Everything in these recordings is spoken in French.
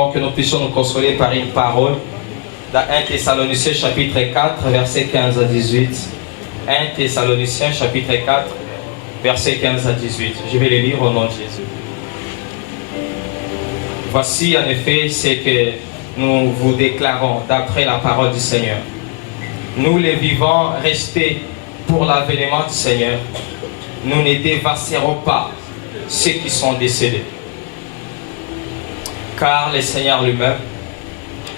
Que nous puissions nous consoler par une parole dans 1 Thessaloniciens chapitre 4 versets 15 à 18. 1 Thessaloniciens chapitre 4 versets 15 à 18. Je vais les lire au nom de Jésus. Voici en effet ce que nous vous déclarons d'après la parole du Seigneur. Nous les vivants restés pour l'avènement du Seigneur, nous ne dévasserons pas ceux qui sont décédés. Car le Seigneur lui-même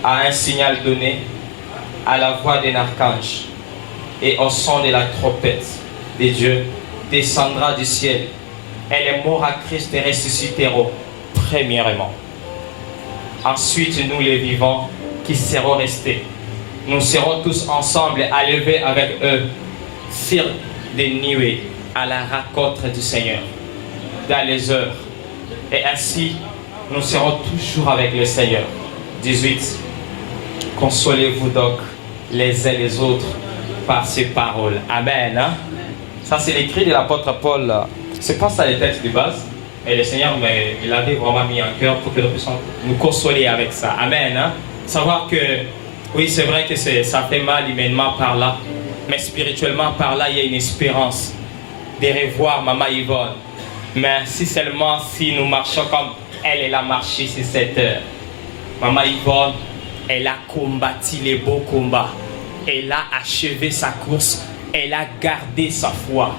a un signal donné à la voix d'un archange et au son de la trompette de Dieu descendra du ciel et les morts à Christ ressusciteront premièrement. Ensuite, nous les vivants qui serons restés, nous serons tous ensemble élevés avec eux sur des nuées à la rencontre du Seigneur dans les heures, et ainsi nous serons toujours avec le Seigneur. 18. Consolez-vous donc les uns les autres par ces paroles. Amen. Hein? Ça, c'est l'écrit de l'apôtre Paul. C'est pas ça les textes de base, mais le Seigneur il avait vraiment mis en cœur pour que nous puissions nous consoler avec ça. Amen. Hein? Savoir que, oui, c'est vrai que ça fait mal humainement par là, mais spirituellement par là, il y a une espérance de revoir Maman Yvonne. Mais si seulement si nous marchons comme elle a marché sur cette heure. Maman Yvonne, elle a combattu les beaux combats. Elle a achevé sa course. Elle a gardé sa foi.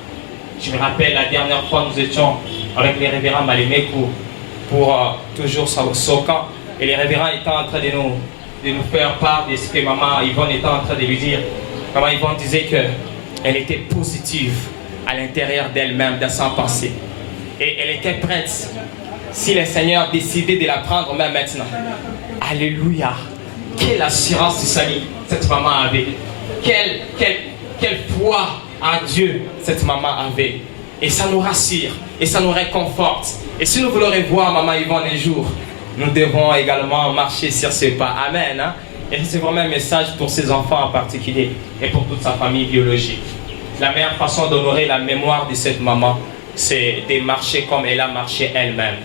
Je me rappelle la dernière fois nous étions avec les révérends Malémé pour toujours au camp. Et les révérends étaient en train de nous faire part de ce que Maman Yvonne était en train de lui dire. Maman Yvonne disait qu'elle était positive à l'intérieur d'elle-même, dans sa pensée. Et elle était prête. Si le Seigneur décidait de la prendre même maintenant. Alléluia. Quelle assurance du salut cette maman avait. Quelle foi en Dieu cette maman avait. Et ça nous rassure. Et ça nous réconforte. Et si nous voulons revoir Maman Yvonne un jour, nous devons également marcher sur ses pas. Amen. Hein? Et c'est vraiment un message pour ses enfants en particulier. Et pour toute sa famille biologique. La meilleure façon d'honorer la mémoire de cette maman, c'est de marcher comme elle a marché elle-même.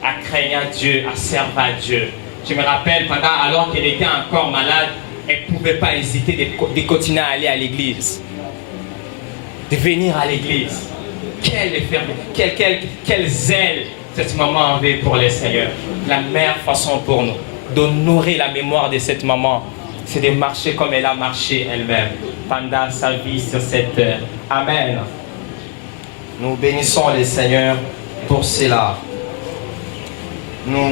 À craindre Dieu, à servir Dieu. Je me rappelle, alors qu'elle était encore malade, elle ne pouvait pas hésiter de continuer à aller à l'église. De venir à l'église. Quelle zèle cette maman avait pour le Seigneur. La meilleure façon pour nous d'honorer la mémoire de cette maman, c'est de marcher comme elle a marché elle-même pendant sa vie sur cette terre. Amen. Nous bénissons le Seigneur pour cela. Nous